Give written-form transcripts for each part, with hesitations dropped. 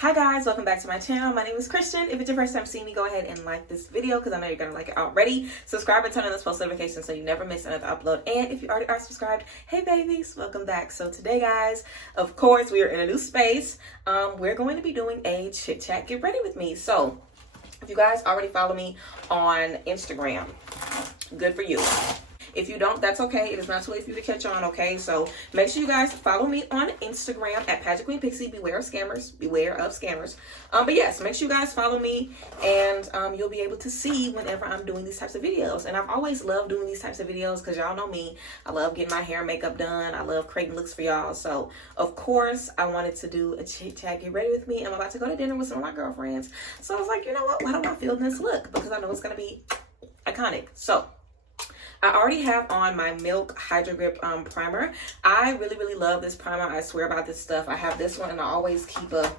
Hi guys, welcome back to my channel. My name is Christian. If it's your first time seeing me, go ahead and like this video because I know you're going to like it already. Subscribe and turn on those post notifications so you never miss another upload. And if you already are subscribed, hey babies, welcome back. So today guys, of course, we are in a new space. We're going to be doing a chit chat. Get ready with me. So if you guys already follow me on Instagram, good for you. If you don't, that's okay. It is not too late for you to catch on, okay? So make sure you guys follow me on Instagram at Pageant Queen Pixie. Beware of scammers. Beware of scammers. But yes, make sure you guys follow me and you'll be able to see whenever I'm doing these types of videos. And I've always loved doing these types of videos because y'all know me. I love getting my hair and makeup done. I love creating looks for y'all. So, of course, I wanted to do a chit chat. Get ready with me. I'm about to go to dinner with some of my girlfriends. So I was like, you know what? Why don't I film this look? Because I know it's going to be iconic. So I already have on my Milk Hydro Grip primer. I really love this primer. I swear about this stuff. I have this one and I always keep a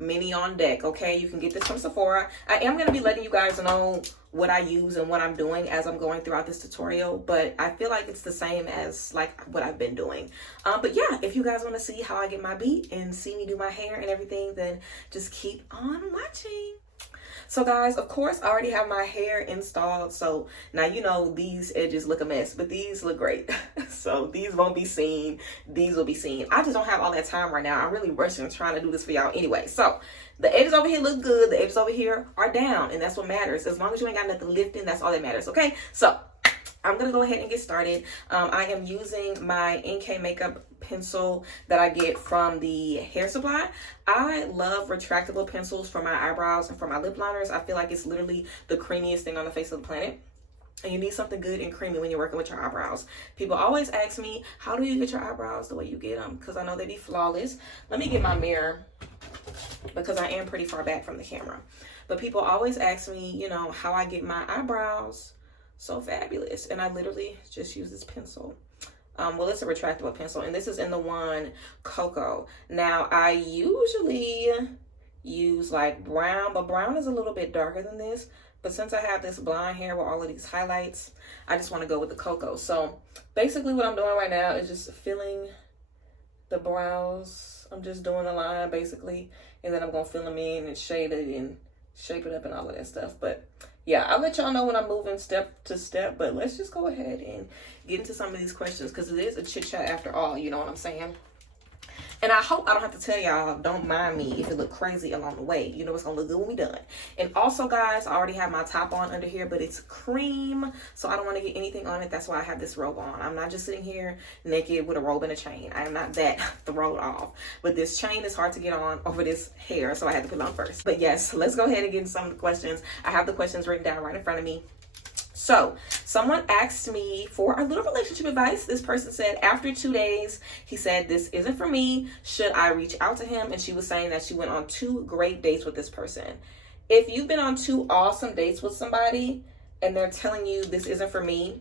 mini on deck, okay? You can get this from Sephora. I am going to be letting you guys know what I use and what I'm doing as I'm going throughout this tutorial, but I feel like it's the same as like what I've been doing. But yeah, if you guys want to see how I get my beat and see me do my hair and everything, then just keep on watching. So guys, of course, I already have my hair installed. So now, you know, these edges look a mess, but these look great. So these won't be seen. These will be seen. I just don't have all that time right now. I'm really rushing trying to do this for y'all anyway. So the edges over here look good. The edges over here are down, and that's what matters. As long as you ain't got nothing lifting, that's all that matters, okay? So I'm going to go ahead and get started. I am using my NK makeup pencil that I get from the hair supply. I love retractable pencils for my eyebrows and for my lip liners. I feel like it's literally the creamiest thing on the face of the planet. And you need something good and creamy when you're working with your eyebrows. People always ask me, how do you get your eyebrows the way you get them? Because I know they be flawless. Let me get my mirror because I am pretty far back from the camera. But people always ask me, you know, how I get my eyebrows so fabulous. And I literally just use this pencil. Well, it's a retractable pencil, and this is in the one Cocoa. Now, I usually use like brown, but brown is a little bit darker than this. But since I have this blonde hair with all of these highlights, I just want to go with the Cocoa. So basically what I'm doing right now is just filling the brows. I'm just doing the line basically, and then I'm going to fill them in and shade it and shape it up and all of that stuff. But yeah, I'll let y'all know when I'm moving step to step, but let's just go ahead and get into some of these questions because it is a chit chat after all, you know what I'm saying? And I hope I don't have to tell y'all, don't mind me if it look crazy along the way. You know it's gonna look good when we done. And also guys, I already have my top on under here, but it's cream, so I don't want to get anything on it. That's why I have this robe on. I'm not just sitting here naked with a robe and a chain. I am not that thrown off. But this chain is hard to get on over this hair, so I had to put it on first. But yes, let's go ahead and get into some of the questions. I have the questions written down right in front of me. So someone asked me for a little relationship advice. This person said, after 2 days, he said, this isn't for me. Should I reach out to him? And she was saying that she went on 2 great dates with this person. If you've been on 2 awesome dates with somebody and they're telling you this isn't for me,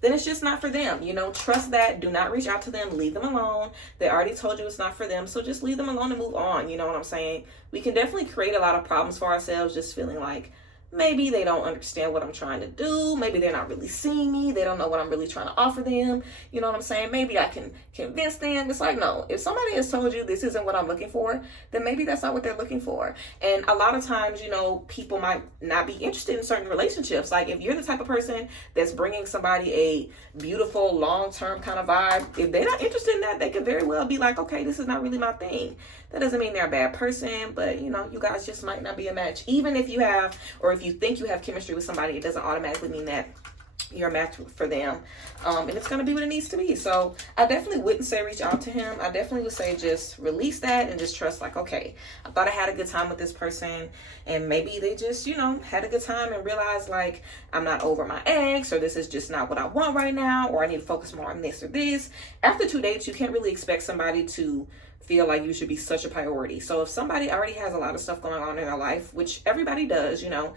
then it's just not for them. You know, trust that. Do not reach out to them. Leave them alone. They already told you it's not for them. So just leave them alone and move on. You know what I'm saying? We can definitely create a lot of problems for ourselves just feeling like, maybe they don't understand what I'm trying to do. Maybe they're not really seeing me. They don't know what I'm really trying to offer them. You know what I'm saying? Maybe I can convince them. It's like, no, if somebody has told you this isn't what I'm looking for, then maybe that's not what they're looking for. And a lot of times, you know, people might not be interested in certain relationships. Like if you're the type of person that's bringing somebody a beautiful, long-term kind of vibe, if they're not interested in that, they could very well be like, okay, this is not really my thing. That doesn't mean they're a bad person, but you know, you guys just might not be a match. Even if you have, or if you think you have chemistry with somebody, it doesn't automatically mean that you're a match for them. And it's going to be what it needs to be. So I definitely wouldn't say reach out to him. I definitely would say just release that and just trust like, okay, I thought I had a good time with this person and maybe they just, you know, had a good time and realized like I'm not over my ex, or this is just not what I want right now, or I need to focus more on this or this. After 2 dates, you can't really expect somebody to feel like you should be such a priority. So if somebody already has a lot of stuff going on in their life, which everybody does, you know,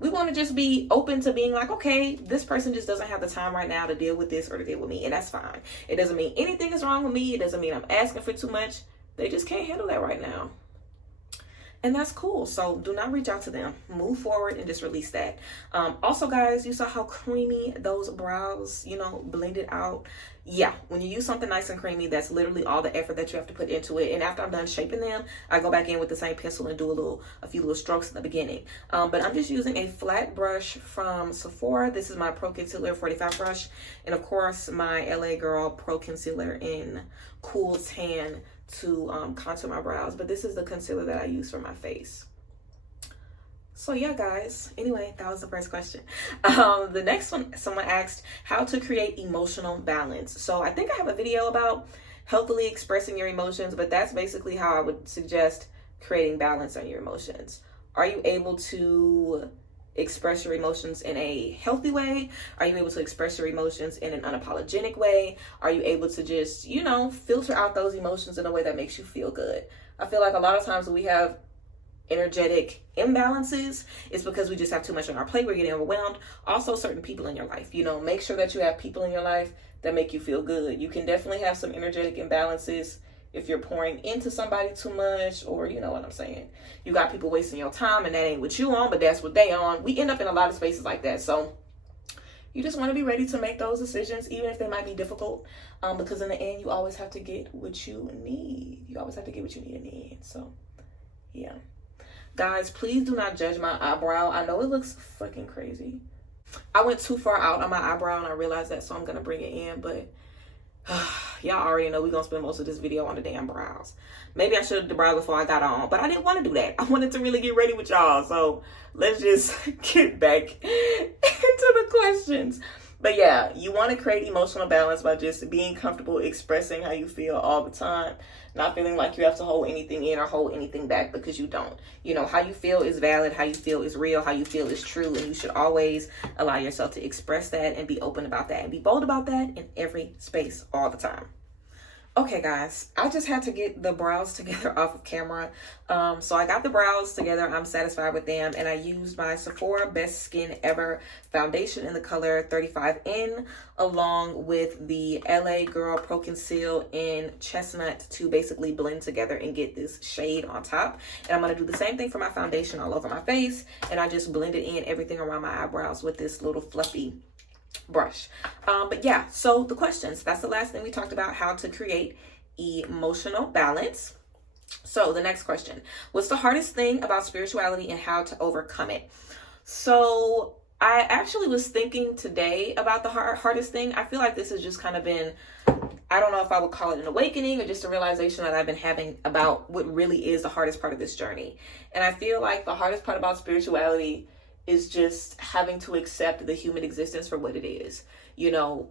we want to just be open to being like, okay, this person just doesn't have the time right now to deal with this or to deal with me, and that's fine. It doesn't mean anything is wrong with me. It doesn't mean I'm asking for too much. They just can't handle that right now. and that's cool. So do not reach out to them. Move forward and just release that. Also, guys, you saw how creamy those brows, blended out. Yeah, when you use something nice and creamy, that's literally all the effort that you have to put into it. And after I'm done shaping them, I go back in with the same pencil and do a few little strokes in the beginning. But I'm just using a flat brush from Sephora. This is my Pro Concealer 45 brush, and of course my LA Girl Pro Concealer in Cool Tan to contour my brows. But this is the concealer that I use for my face. So yeah, guys, anyway, that was the first question. The next one, someone asked how to create emotional balance. So I think I have a video about healthily expressing your emotions, but that's basically how I would suggest creating balance on your emotions. Are you able to express your emotions in a healthy way? Are you able to express your emotions in an unapologetic way? Are you able to just, filter out those emotions in a way that makes you feel good? I feel like a lot of times when we have energetic imbalances, it's because we just have too much on our plate. We're getting overwhelmed. Also, certain people in your life, make sure that you have people in your life that make you feel good. You can definitely have some energetic imbalances if you're pouring into somebody too much, or you know what I'm saying. You got people wasting your time and that ain't what you on, but that's what they on. We end up in a lot of spaces like that. So you just want to be ready to make those decisions, even if they might be difficult, because in the end, you always have to get what you need. You always have to get what you need in the end. So yeah. Guys, please do not judge my eyebrow. I know it looks fucking crazy. I went too far out on my eyebrow and I realized that, so I'm going to bring it in. But y'all already know we're going to spend most of this video on the damn brows. Maybe I should have did the brows before I got on, but I didn't want to do that. I wanted to really get ready with y'all. So let's just get back into the questions. But yeah, you want to create emotional balance by just being comfortable expressing how you feel all the time. Not feeling like you have to hold anything in or hold anything back, because you don't. How you feel is valid, how you feel is real, how you feel is true, and you should always allow yourself to express that and be open about that and be bold about that in every space all the time. Okay, guys, I just had to get the brows together off of camera. So I got the brows together. I'm satisfied with them. And I used my Sephora Best Skin Ever foundation in the color 35N, along with the LA Girl Pro Conceal in Chestnut to basically blend together and get this shade on top. And I'm going to do the same thing for my foundation all over my face. And I just blended in everything around my eyebrows with this little fluffy brush. But yeah, so the questions, that's the last thing we talked about, how to create emotional balance. So the next question, what's the hardest thing about spirituality and how to overcome it? So I actually was thinking today about the hardest thing. I feel like this has just kind of been, I don't know if I would call it an awakening or just a realization that I've been having about what really is the hardest part of this journey. And I feel like the hardest part about spirituality is just having to accept the human existence for what it is,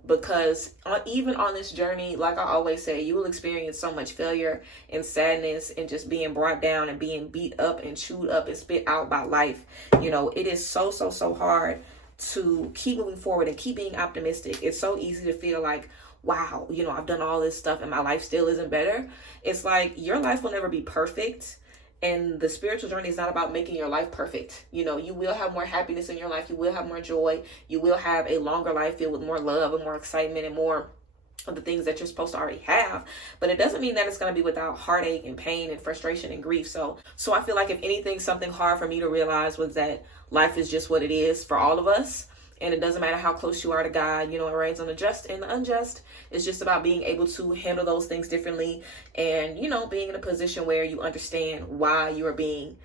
because even on this journey, like I always say, you will experience so much failure and sadness and just being brought down and being beat up and chewed up and spit out by life. It is so hard to keep moving forward and keep being optimistic. It's so easy to feel like, wow, I've done all this stuff and my life still isn't better. It's like your life will never be perfect. And the spiritual journey is not about making your life perfect. You will have more happiness in your life. You will have more joy. You will have a longer life filled with more love and more excitement and more of the things that you're supposed to already have. But it doesn't mean that it's going to be without heartache and pain and frustration and grief. So I feel like if anything, something hard for me to realize was that life is just what it is for all of us. And it doesn't matter how close you are to God, it rains on the just and the unjust. It's just about being able to handle those things differently and, being in a position where you understand why you are being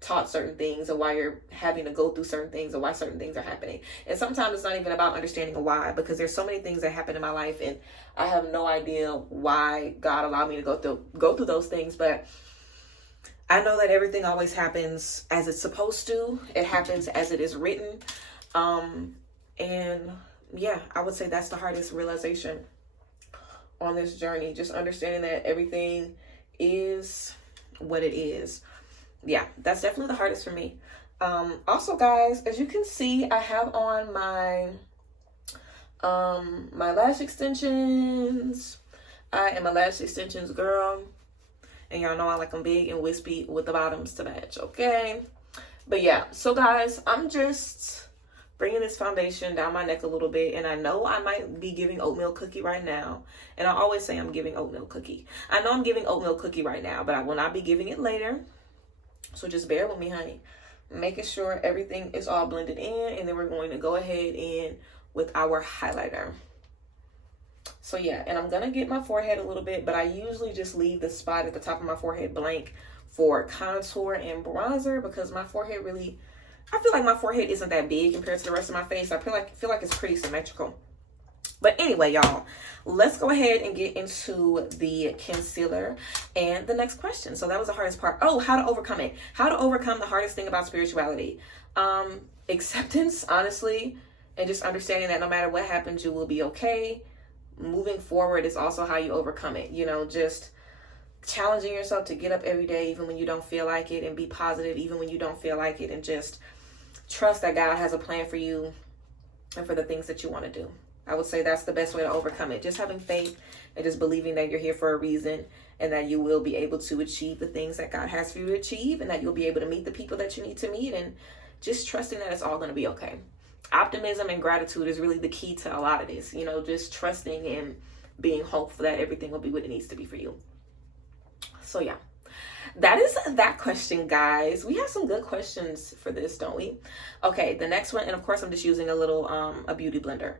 taught certain things or why you're having to go through certain things or why certain things are happening. And sometimes it's not even about understanding why, because there's so many things that happen in my life and I have no idea why God allowed me to go through those things. But I know that everything always happens as it's supposed to. It happens as it is written. And yeah, I would say that's the hardest realization on this journey. Just understanding that everything is what it is. Yeah, that's definitely the hardest for me. Also, guys, as you can see, I have on my lash extensions. I am a lash extensions girl. And y'all know I like them big and wispy with the bottoms to match, okay? But yeah, so guys, I'm just bringing this foundation down my neck a little bit. And I know I might be giving oatmeal cookie right now. And I always say I'm giving oatmeal cookie. I know I'm giving oatmeal cookie right now, but I will not be giving it later. So just bear with me, honey. Making sure everything is all blended in, and then we're going to go ahead in with our highlighter. So yeah, and I'm gonna get my forehead a little bit, but I usually just leave the spot at the top of my forehead blank for contour and bronzer, because my forehead really, I feel like my forehead isn't that big compared to the rest of my face. I feel like it's pretty symmetrical. But anyway, y'all, let's go ahead and get into the concealer and the next question. So that was the hardest part. Oh, how to overcome it. How to overcome the hardest thing about spirituality. Acceptance, honestly, and just understanding that no matter what happens, you will be okay. Moving forward is also how you overcome it. You know, just challenging yourself to get up every day, even when you don't feel like it, and be positive, even when you don't feel like it, and just trust that God has a plan for you and for the things that you want to do. I would say that's the best way to overcome it. Just having faith and just believing that you're here for a reason, and that you will be able to achieve the things that God has for you to achieve, and that you'll be able to meet the people that you need to meet, and just trusting that it's all going to be okay. Optimism and gratitude is really the key to a lot of this. You know, just trusting and being hopeful that everything will be what it needs to be for you. So yeah, that is that question, guys. We have some good questions for this, don't we? Okay, the next one, and of course I'm just using a beauty blender.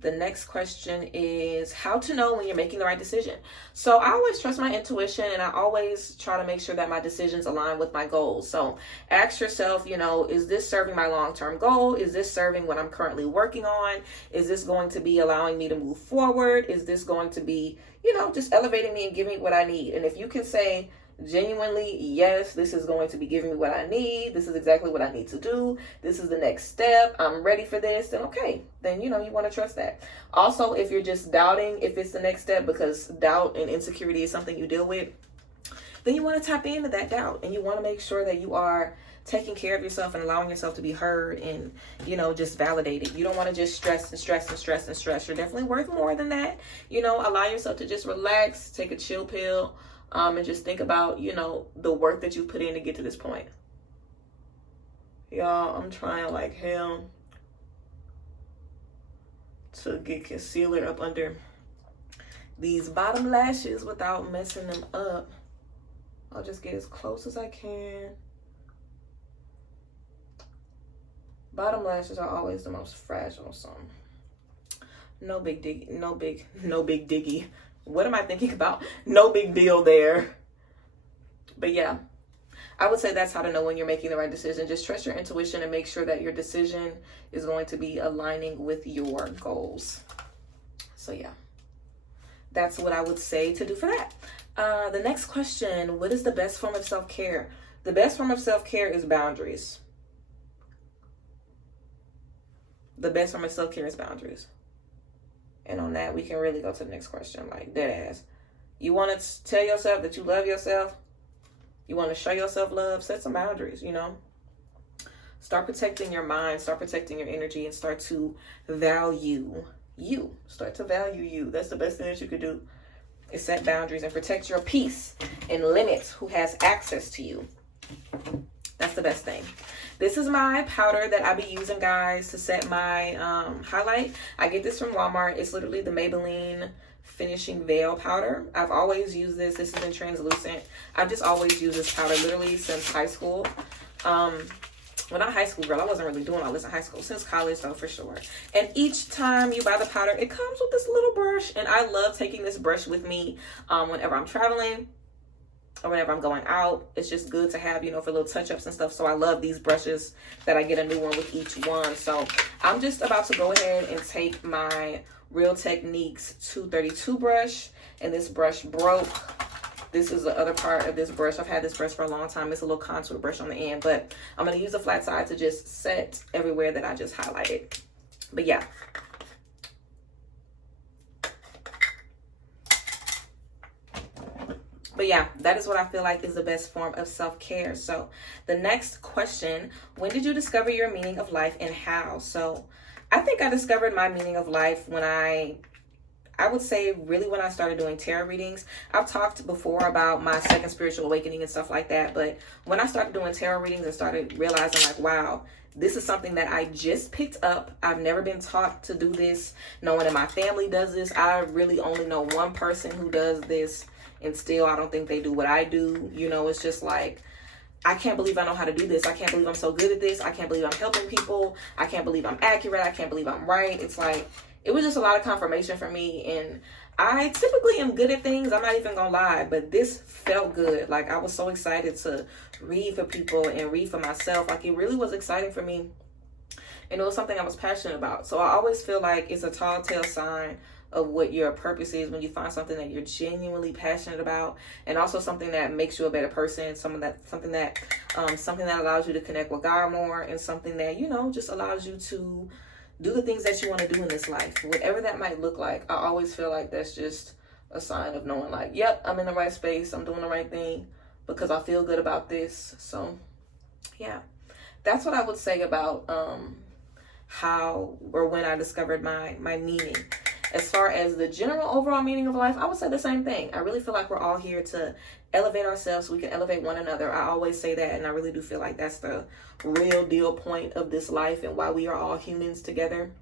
The next question is how to know when you're making the right decision. So I always trust my intuition, and I always try to make sure that my decisions align with my goals. So ask yourself, you know, is this serving my long-term goal? Is this serving what I'm currently working on? Is this going to be allowing me to move forward? Is this going to be, you know, just elevating me and giving me what I need? And if you can say genuinely, yes, this is going to be giving me what I need, this is exactly what I need to do, this is the next step, I'm ready for this, then okay, then you know, you want to trust that. Also, if you're just doubting if it's the next step, because doubt and insecurity is something you deal with, then you want to tap into that doubt, and you want to make sure that you are taking care of yourself and allowing yourself to be heard and, you know, just validated. You don't want to just stress and stress and stress and stress. You're definitely worth more than that. You know, allow yourself to just relax, take a chill pill, and just think about, you know, the work that you put in to get to this point. Y'all, I'm trying like hell to get concealer up under these bottom lashes without messing them up. I'll just get as close as I can. Bottom lashes are always the most fragile, so no big diggy. What am I thinking about? No big deal there. But yeah, I would say that's how to know when you're making the right decision. Just trust your intuition and make sure that your decision is going to be aligning with your goals. So yeah, that's what I would say to do for that. The next question, what is the best form of self-care? The best form of self-care is boundaries. The best form of self-care is boundaries. And on that, we can really go to the next question, like dead ass. You want to tell yourself that you love yourself? You want to show yourself love? Set some boundaries, you know? Start protecting your mind, start protecting your energy, and start to value you. Start to value you. That's the best thing that you could do, is set boundaries and protect your peace and limit who has access to you. That's the best thing. This is my powder that I be using, guys, to set my highlight. I get this from Walmart. It's literally the Maybelline Finishing Veil powder. I've always used this. This is in translucent. I've just always used this powder literally since high school. Well, not high school, girl. I wasn't really doing all this in high school. Since college, though, for sure. And each time you buy the powder, it comes with this little brush. And I love taking this brush with me whenever I'm traveling or whenever I'm going out. It's just good to have, you know, for little touch-ups and stuff. So I love these brushes that I get a new one with each one. So I'm just about to go ahead and take my Real Techniques 232 brush. And this brush broke. This is the other part of this brush. I've had this brush for a long time. It's a little contour brush on the end. But I'm going to use the flat side to just set everywhere that I just highlighted. But yeah. But yeah, that is what I feel like is the best form of self-care. So the next question, when did you discover your meaning of life and how? So I think I discovered my meaning of life when I would say really when I started doing tarot readings. I've talked before about my second spiritual awakening and stuff like that. But when I started doing tarot readings and started realizing like, wow, this is something that I just picked up. I've never been taught to do this. No one in my family does this. I really only know one person who does this. And still, I don't think they do what I do. You know, it's just like, I can't believe I know how to do this. I can't believe I'm so good at this. I can't believe I'm helping people. I can't believe I'm accurate. I can't believe I'm right. It's like, it was just a lot of confirmation for me. And I typically am good at things. I'm not even gonna lie, but this felt good. Like, I was so excited to read for people and read for myself. Like, it really was exciting for me. And it was something I was passionate about. So I always feel like it's a tall tale sign of what your purpose is when you find something that you're genuinely passionate about, and also something that makes you a better person, something that allows you to connect with God more, and something that, you know, just allows you to do the things that you want to do in this life, whatever that might look like. I always feel like that's just a sign of knowing, like, yep, I'm in the right space, I'm doing the right thing because I feel good about this. So yeah, that's what I would say about how or when I discovered my meaning. As far as the general overall meaning of life, I would say the same thing. I really feel like we're all here to elevate ourselves so we can elevate one another. I always say that, and I really do feel like that's the real deal point of this life, and why we are all humans together,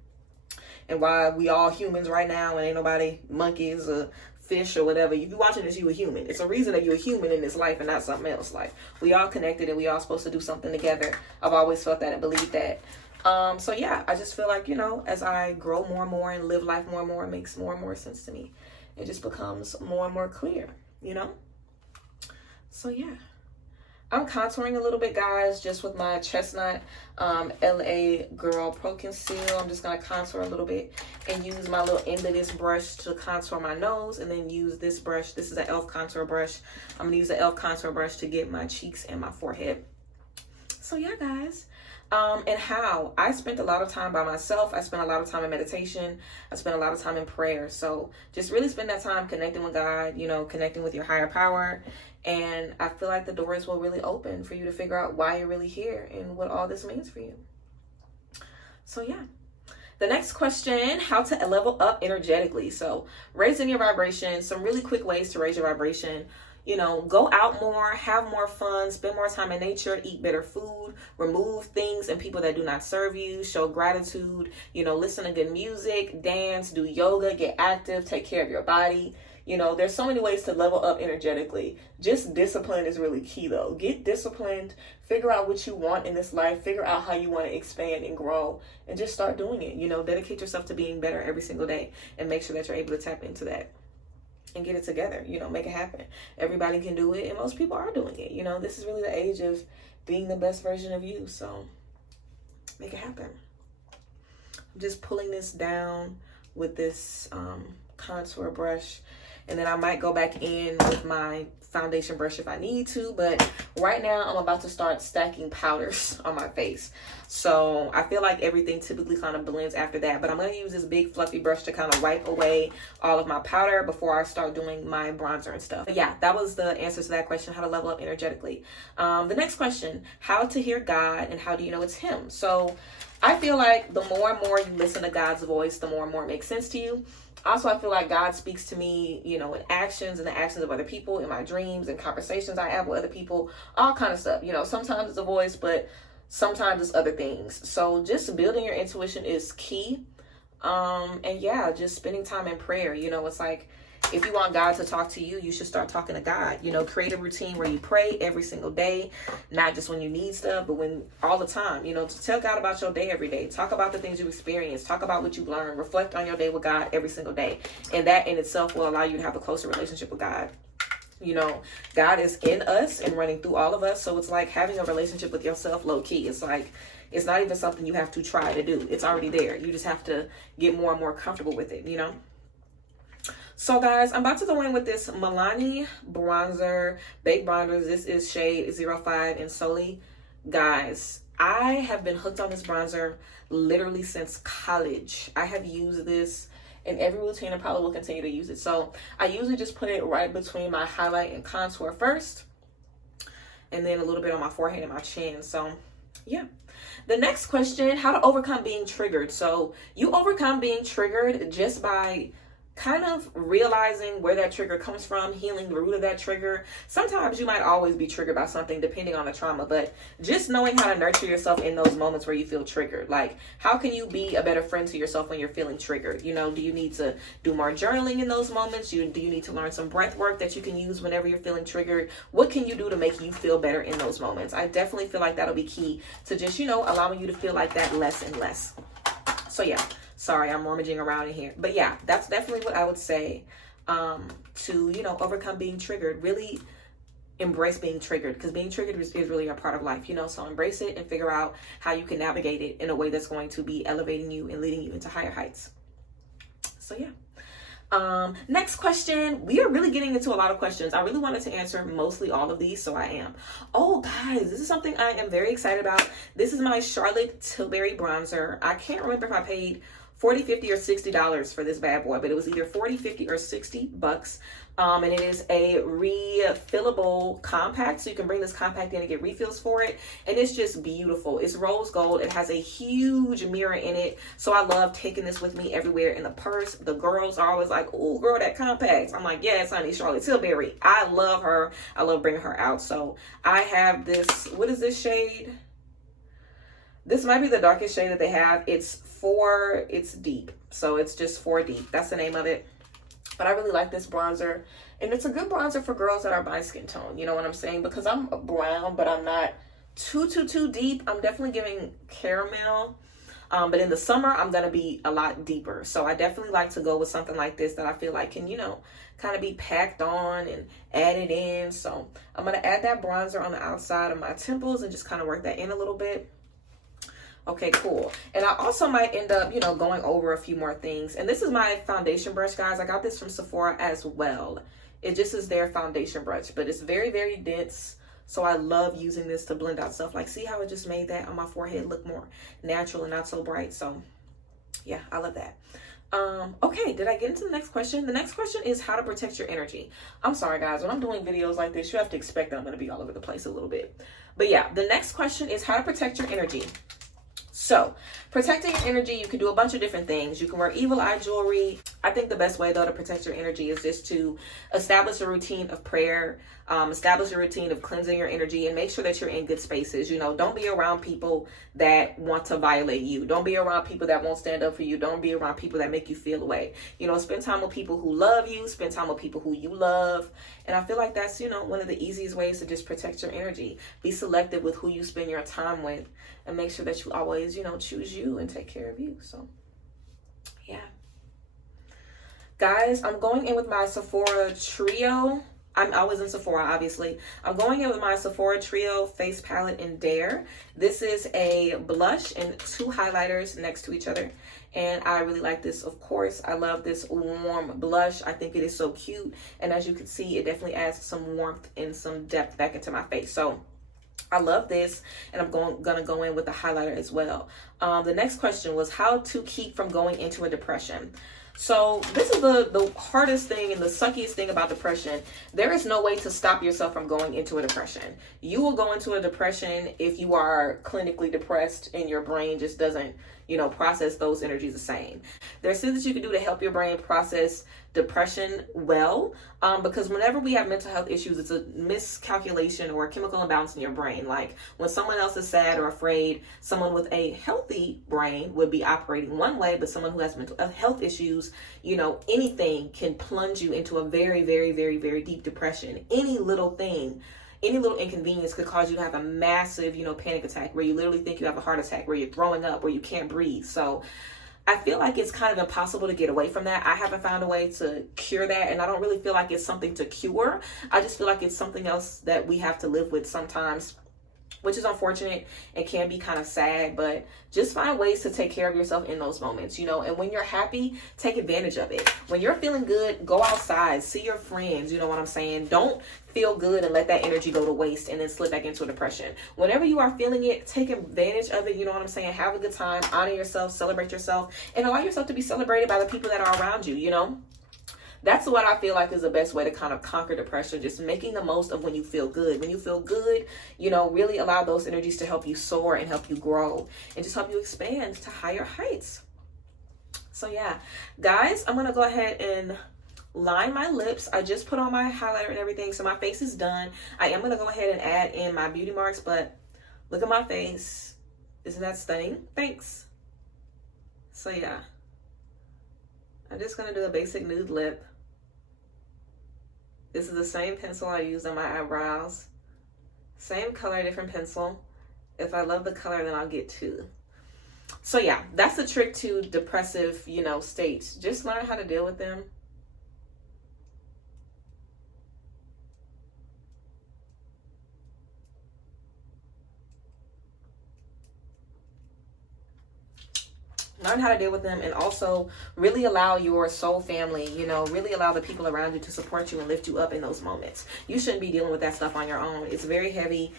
and why we all humans right now, and ain't nobody monkeys or fish or whatever. If you're watching this, you a human. It's a reason that you're a human in this life and not something else. Like, we all connected and we all supposed to do something together. I've always felt that and believed that. So yeah, I just feel like, you know, as I grow more and more and live life more and more, it makes more and more sense to me. It just becomes more and more clear, you know? So yeah, I'm contouring a little bit, guys, just with my Chestnut LA Girl Pro Conceal. I'm just going to contour a little bit and use my little end of this brush to contour my nose, and then use this brush. This is an e.l.f. contour brush. I'm going to use the e.l.f. contour brush to get my cheeks and my forehead. So yeah, guys. And how I spent a lot of time by myself. I spent a lot of time in meditation. I spent a lot of time in prayer. So just really spend that time connecting with God, you know, connecting with your higher power. And I feel like the doors will really open for you to figure out why you're really here and what all this means for you. So yeah. The next question, how to level up energetically. So raising your vibration, some really quick ways to raise your vibration. You know, go out more, have more fun, spend more time in nature, eat better food, remove things and people that do not serve you, show gratitude, you know, listen to good music, dance, do yoga, get active, take care of your body. You know, there's so many ways to level up energetically. Just discipline is really key, though. Get disciplined, figure out what you want in this life, figure out how you want to expand and grow, and just start doing it. You know, dedicate yourself to being better every single day, and make sure that you're able to tap into that and get it together, you know, make it happen. Everybody can do it, and most people are doing it. You know, this is really the age of being the best version of you, so make it happen. I'm just pulling this down with this contour brush, and then I might go back in with my foundation brush if I need to, but right now I'm about to start stacking powders on my face. So I feel like everything typically kind of blends after that, but I'm going to use this big fluffy brush to kind of wipe away all of my powder before I start doing my bronzer and stuff. But yeah, that was the answer to that question, how to level up energetically. The next question, how to hear God and how do you know it's Him? So I feel like the more and more you listen to God's voice, the more and more it makes sense to you. Also, I feel like God speaks to me, you know, in actions and the actions of other people, in my dreams and conversations I have with other people, all kind of stuff. You know, sometimes it's a voice, but sometimes it's other things. So just building your intuition is key. And yeah, just spending time in prayer. You know, it's like, if you want God to talk to you, you should start talking to God. You know, create a routine where you pray every single day, not just when you need stuff, but when all the time. You know, to tell God about your day every day. Talk about the things you experience. Talk about what you learned. Reflect on your day with God every single day. And that in itself will allow you to have a closer relationship with God. You know, God is in us and running through all of us. So it's like having a relationship with yourself low key. It's like, it's not even something you have to try to do. It's already there. You just have to get more and more comfortable with it, you know? So guys, I'm about to go in with this Milani bronzer, Baked Bronzers. This is shade 05 in Soli. Guys, I have been hooked on this bronzer literally since college. I have used this in every routine and probably will continue to use it. So I usually just put it right between my highlight and contour first, and then a little bit on my forehead and my chin. So yeah. The next question, how to overcome being triggered. So you overcome being triggered just by kind of realizing where that trigger comes from, healing the root of that trigger. Sometimes you might always be triggered by something depending on the trauma, but just knowing how to nurture yourself in those moments where you feel triggered. Like, how can you be a better friend to yourself when you're feeling triggered? You know, do you need to do more journaling in those moments? Do you need to learn some breath work that you can use whenever you're feeling triggered? What can you do to make you feel better in those moments? I definitely feel like that'll be key to just, you know, allowing you to feel like that less and less. So yeah. Sorry, I'm rummaging around in here. But yeah, that's definitely what I would say to, you know, overcome being triggered. Really embrace being triggered, because being triggered is really a part of life, you know. So embrace it and figure out how you can navigate it in a way that's going to be elevating you and leading you into higher heights. So yeah. Next question. We are really getting into a lot of questions. I really wanted to answer mostly all of these, so I am. Oh guys, this is something I am very excited about. This is my Charlotte Tilbury bronzer. I can't remember if I paid $40, $50, or $60 for this bad boy, but it was either 40, 50, or 60 bucks. And it is a refillable compact, so you can bring this compact in and get refills for it, and it's just beautiful. It's rose gold. It has a huge mirror in it, so I love taking this with me everywhere in the purse. The girls are always like, "Oh girl, that compact." I'm like, yes honey, Charlotte Tilbury. I love her. I love bringing her out. So I have this, what is this shade? This might be the darkest shade that they have. It's deep. So it's just 4 deep. That's the name of it. But I really like this bronzer. And it's a good bronzer for girls that are my skin tone. You know what I'm saying? Because I'm brown, but I'm not too deep. I'm definitely giving caramel. But in the summer, I'm going to be a lot deeper. So I definitely like to go with something like this that I feel like can, you know, kind of be packed on and added in. So I'm going to add that bronzer on the outside of my temples and just kind of work that in a little bit. Okay, cool. And I also might end up, you know, going over a few more things. And this is my foundation brush, guys. I got this from Sephora as well. It just is their foundation brush, but it's very, very dense. So I love using this to blend out stuff. Like, see how it just made that on my forehead look more natural and not so bright. So yeah, I love that. Okay, did I get into the next question? The next question is how to protect your energy. I'm sorry guys, when I'm doing videos like this, you have to expect that I'm going to be all over the place a little bit. But yeah, the next question is how to protect your energy. So, protecting your energy, you can do a bunch of different things. You can wear evil eye jewelry. I think the best way, though, to protect your energy is just to establish a routine of prayer, establish a routine of cleansing your energy, and make sure that you're in good spaces. You know, don't be around people that want to violate you. Don't be around people that won't stand up for you. Don't be around people that make you feel away. You know, spend time with people who love you. Spend time with people who you love. And I feel like that's, you know, one of the easiest ways to just protect your energy. Be selective with who you spend your time with, and make sure that you always, you know, choose you and take care of you. So, yeah. Guys, I'm going in with my Sephora Trio. I'm always in Sephora, obviously. I'm going in with my Sephora Trio Face Palette in Dare. This is a blush and 2 highlighters next to each other. And I really like this, of course. I love this warm blush. I think it is so cute. And as you can see, it definitely adds some warmth and some depth back into my face. So I love this, and I'm gonna go in with the highlighter as well. The next question was how to keep from going into a depression. So this is the hardest thing and the suckiest thing about depression. There is no way to stop yourself from going into a depression. You will go into a depression if you are clinically depressed and your brain just doesn't, you know, process those energies the same. There's things that you can do to help your brain process depression well, because whenever we have mental health issues, it's a miscalculation or a chemical imbalance in your brain. Like when someone else is sad or afraid, someone with a healthy brain would be operating one way, but someone who has mental health issues, you know, anything can plunge you into a very, very, very, very deep depression. Any little thing, any little inconvenience could cause you to have a massive, you know, panic attack where you literally think you have a heart attack, where you're throwing up, where you can't breathe. So I feel like it's kind of impossible to get away from that. I haven't found a way to cure that, and I don't really feel like it's something to cure. I just feel like it's something else that we have to live with sometimes, which is unfortunate and can be kind of sad, but just find ways to take care of yourself in those moments, you know. And when you're happy, take advantage of it. When you're feeling good, go outside, see your friends, you know what I'm saying? Don't feel good and let that energy go to waste and then slip back into a depression. Whenever you are feeling it, take advantage of it, you know what I'm saying? Have a good time, honor yourself, celebrate yourself, and allow yourself to be celebrated by the people that are around you, you know? That's what I feel like is the best way to kind of conquer depression, just making the most of when you feel good. When you feel good, you know, really allow those energies to help you soar and help you grow and just help you expand to higher heights. So yeah, guys, I'm gonna go ahead and line my lips. I just put on my highlighter and everything, so my face is done. I am gonna go ahead and add in my beauty marks, but look at my face. Isn't that stunning? Thanks. So yeah, I'm just gonna do a basic nude lip. This is the same pencil I used on my eyebrows. Same color, different pencil. If I love the color, then I'll get two. So yeah, that's the trick to depressive, states. Just learn how to deal with them. Learn how to deal with them, and also really allow your soul family, really allow the people around you to support you and lift you up in those moments. You shouldn't be dealing with that stuff on your own. It's very heavy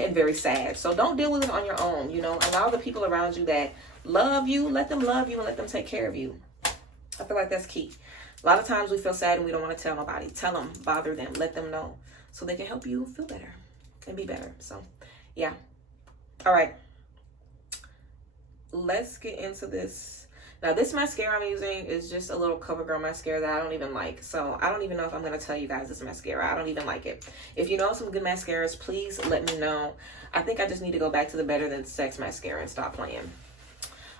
and very sad. So don't deal with it on your own. Allow the people around you that love you, let them love you and let them take care of you. I feel like that's key. A lot of times we feel sad and we don't want to tell nobody. Tell them, bother them, let them know so they can help you feel better and be better. So yeah. All right. Let's get into this. Now, this mascara I'm using is just a little CoverGirl mascara that I don't even like. So I don't even know if I'm going to tell you guys this mascara. I don't even like it. If you know some good mascaras, please let me know. I think I just need to go back to the Better Than Sex mascara and stop playing.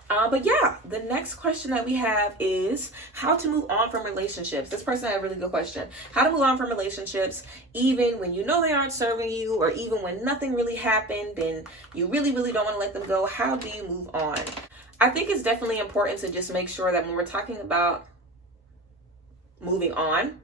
But yeah, the next question that we have is how to move on from relationships. This person had a really good question. How to move on from relationships, even when you know they aren't serving you, or even when nothing really happened and you really, really don't want to let them go. How do you move on? I think it's definitely important to just make sure that when we're talking about moving on,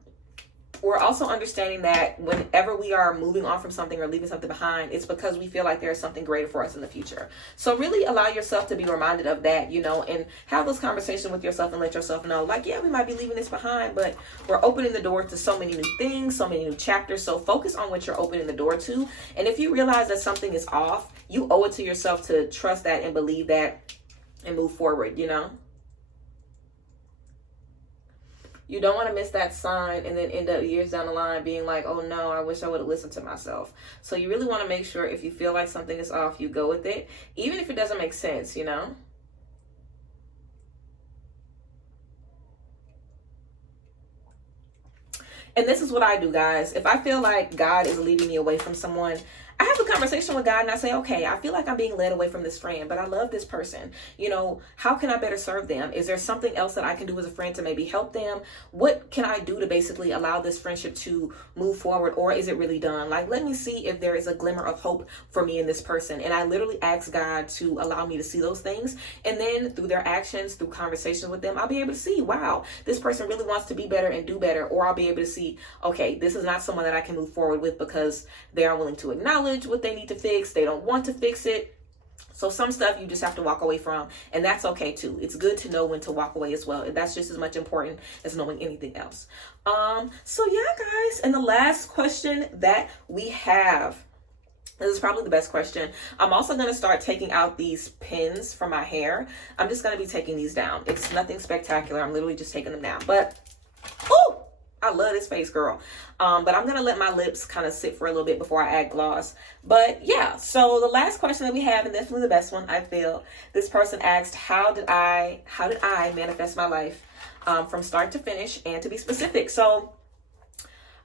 we're also understanding that whenever we are moving on from something or leaving something behind, it's because we feel like there's something greater for us in the future. So really allow yourself to be reminded of that, and have those conversations with yourself and let yourself know, like, yeah, we might be leaving this behind, but we're opening the door to so many new things, so many new chapters. So focus on what you're opening the door to. And if you realize that something is off, you owe it to yourself to trust that and believe that and move forward, You don't want to miss that sign and then end up years down the line being like, oh no, I wish I would have listened to myself. So you really want to make sure if you feel like something is off, you go with it, even if it doesn't make sense, And this is what I do, guys. If I feel like God is leading me away from someone, I have a conversation with God and I say, okay, I feel like I'm being led away from this friend, but I love this person. How can I better serve them? Is there something else that I can do as a friend to maybe help them? What can I do to basically allow this friendship to move forward? Or is it really done? Like, let me see if there is a glimmer of hope for me in this person. And I literally ask God to allow me to see those things. And then through their actions, through conversations with them, I'll be able to see, wow, this person really wants to be better and do better. Or I'll be able to see, okay, this is not someone that I can move forward with because they are willing to acknowledge what they need to fix. They don't want to fix it. So some stuff you just have to walk away from, and that's okay too. It's good to know when to walk away as well. And that's just as much important as knowing anything else. So yeah, guys, and the last question that we have, this is probably the best question. I'm also going to start taking out these pins from my hair. I'm just going to be taking these down. It's nothing spectacular. I'm literally just taking them down, but oh, I love this face, girl. But I'm going to let my lips kind of sit for a little bit before I add gloss. But yeah, so the last question that we have, and definitely the best one, I feel, this person asked, how did I manifest my life from start to finish, and to be specific. So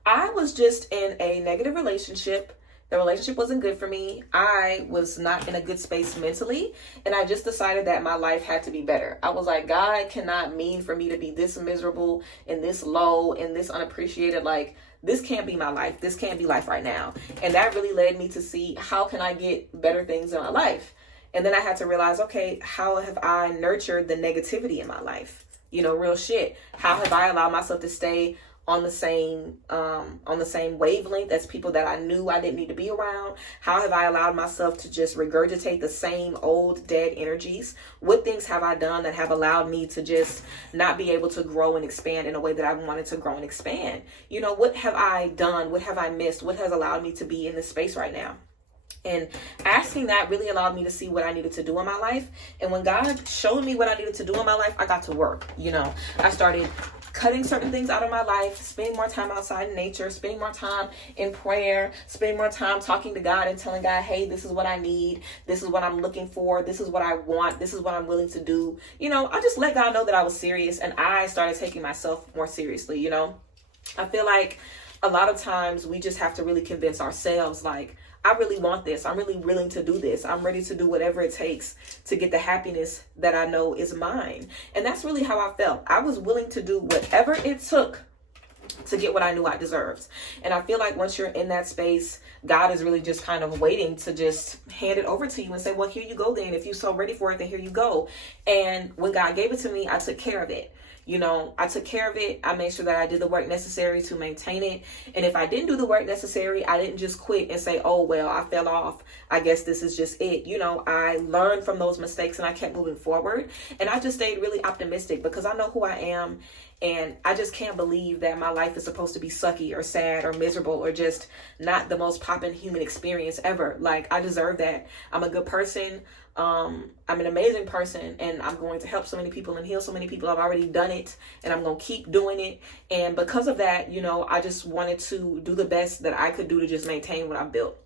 I was just in a negative relationship. The relationship wasn't good for me. I was not in a good space mentally. And I just decided that my life had to be better. I was like, God cannot mean for me to be this miserable and this low and this unappreciated. Like, this can't be my life. This can't be life right now. And that really led me to see, how can I get better things in my life? And then I had to realize, okay, how have I nurtured the negativity in my life? Real shit. How have I allowed myself to stay on the same wavelength as people that I knew I didn't need to be around? How have I allowed myself to just regurgitate the same old dead energies? What things have I done that have allowed me to just not be able to grow and expand in a way that I wanted to grow and expand? What have I done? What have I missed? What has allowed me to be in this space right now? And asking that really allowed me to see what I needed to do in my life. And when God showed me what I needed to do in my life, I got to work. I started cutting certain things out of my life, spending more time outside in nature, spending more time in prayer, spending more time talking to God and telling God, hey, this is what I need. This is what I'm looking for. This is what I want. This is what I'm willing to do. You know, I just let God know that I was serious, and I started taking myself more seriously, you know. I feel like a lot of times we just have to really convince ourselves, like, I really want this. I'm really willing to do this. I'm ready to do whatever it takes to get the happiness that I know is mine. And that's really how I felt. I was willing to do whatever it took to get what I knew I deserved. And I feel like once you're in that space, God is really just kind of waiting to just hand it over to you and say, well, here you go then. If you're so ready for it, then here you go. And when God gave it to me, I took care of it. You know, I took care of it. I made sure that I did the work necessary to maintain it. And if I didn't do the work necessary, I didn't just quit and say, oh, well, I fell off. I guess this is just it. You know, I learned from those mistakes and I kept moving forward. And I just stayed really optimistic because I know who I am. And I just can't believe that my life is supposed to be sucky or sad or miserable or just not the most poppin' human experience ever. Like, I deserve that. I'm a good person. I'm an amazing person, and I'm going to help so many people and heal so many people. I've already done it, and I'm going to keep doing it. And because of that, you know, I just wanted to do the best that I could do to just maintain what I've built.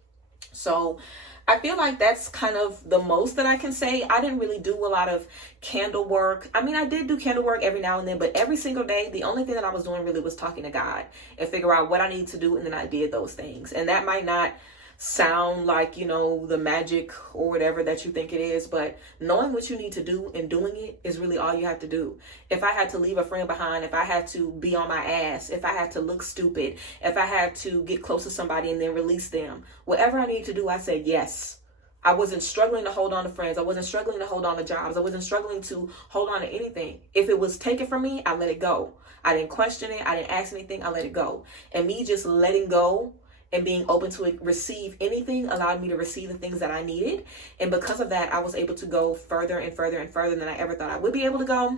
So I feel like that's kind of the most that I can say. I didn't really do a lot of candle work. I mean, I did do candle work every now and then, but every single day, the only thing that I was doing really was talking to God and figure out what I need to do. And then I did those things. And that might not sound like, you know, the magic or whatever that you think it is, but knowing what you need to do and doing it is really all you have to do. If I had to leave a friend behind, if I had to be on my ass, if I had to look stupid, if I had to get close to somebody and then release them, whatever I need to do, I said yes. I wasn't struggling to hold on to friends. I wasn't struggling to hold on to jobs. I wasn't struggling to hold on to anything. If it was taken from me, I let it go. I didn't question it. I didn't ask anything. I let it go. And me just letting go and being open to receive anything allowed me to receive the things that I needed. And because of that, I was able to go further and further and further than I ever thought I would be able to go.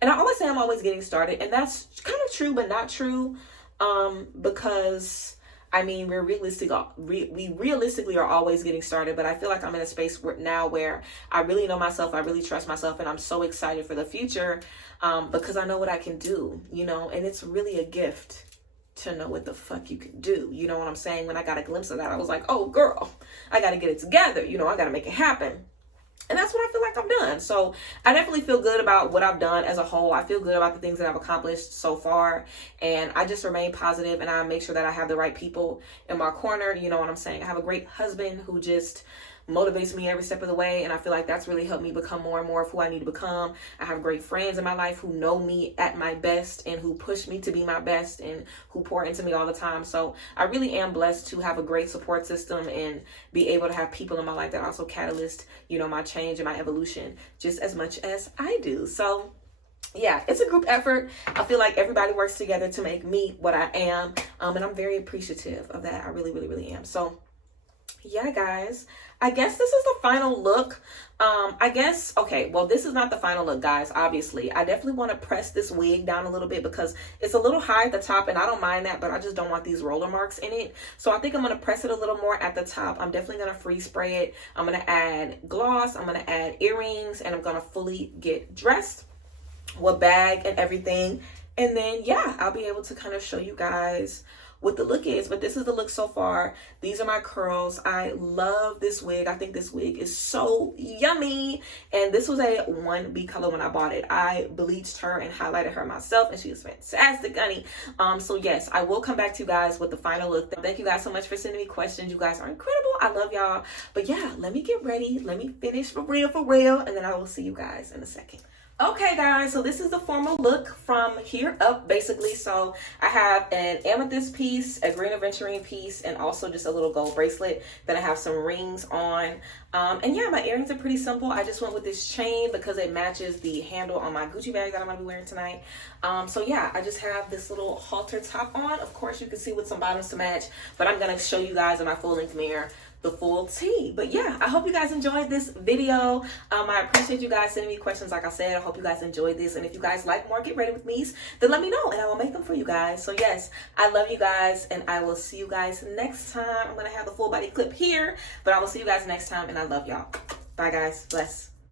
And I always say I'm always getting started. And that's kind of true, but not true. Because I mean, we realistically are always getting started, but I feel like I'm in a space now where I really know myself, I really trust myself, and I'm so excited for the future because I know what I can do, you know, and it's really a gift to know what the fuck you can do. You know what I'm saying? When I got a glimpse of that, I was like, oh girl, I got to get it together. You know, I got to make it happen. And that's what I feel like I've done. So I definitely feel good about what I've done as a whole. I feel good about the things that I've accomplished so far. And I just remain positive, and I make sure that I have the right people in my corner. You know what I'm saying? I have a great husband who just motivates me every step of the way. And I feel like that's really helped me become more and more of who I need to become. I have great friends in my life who know me at my best and who push me to be my best and who pour into me all the time. So I really am blessed to have a great support system and be able to have people in my life that also catalyst, you know, my change and my evolution just as much as I do. So yeah, it's a group effort. I feel like everybody works together to make me what I am. And I'm very appreciative of that. I really, really, really am. So yeah, guys, I guess this is the final look. This is not the final look, guys. Obviously, I definitely want to press this wig down a little bit because it's a little high at the top, and I don't mind that, but I just don't want these roller marks in it. So I think I'm going to press it a little more at the top. I'm definitely going to free spray it. I'm going to add gloss. I'm going to add earrings, and I'm going to fully get dressed with bag and everything. And then, yeah, I'll be able to kind of show you guys what the look is. But this is the look so far. These are my curls. I love this wig. I think this wig is so yummy. And this was a 1B color when I bought it. I bleached her and highlighted her myself, and she is fantastic, honey. So yes, I will come back to you guys with the final look. Thank you guys so much for sending me questions. You guys are incredible. I love y'all. But yeah, let me get ready. Let me finish for real. And then I will see you guys in a second. Okay, guys, so this is the formal look from here up, basically. So I have an amethyst piece, a green aventurine piece, and also just a little gold bracelet. Then I have some rings on. And yeah, my earrings are pretty simple. I just went with this chain because it matches the handle on my Gucci bag that I'm going to be wearing tonight. So yeah, I just have this little halter top on. Of course, you can see with some bottoms to match, but I'm going to show you guys in my full-length mirror the full tea. But yeah, I hope you guys enjoyed this video. I appreciate you guys sending me questions. Like I said, I hope you guys enjoyed this, and if you guys like more get ready with me's, then let me know and I will make them for you guys. So yes, I love you guys, and I will see you guys next time. I'm gonna have the full body clip here, but I will see you guys next time, and I love y'all. Bye guys. Bless.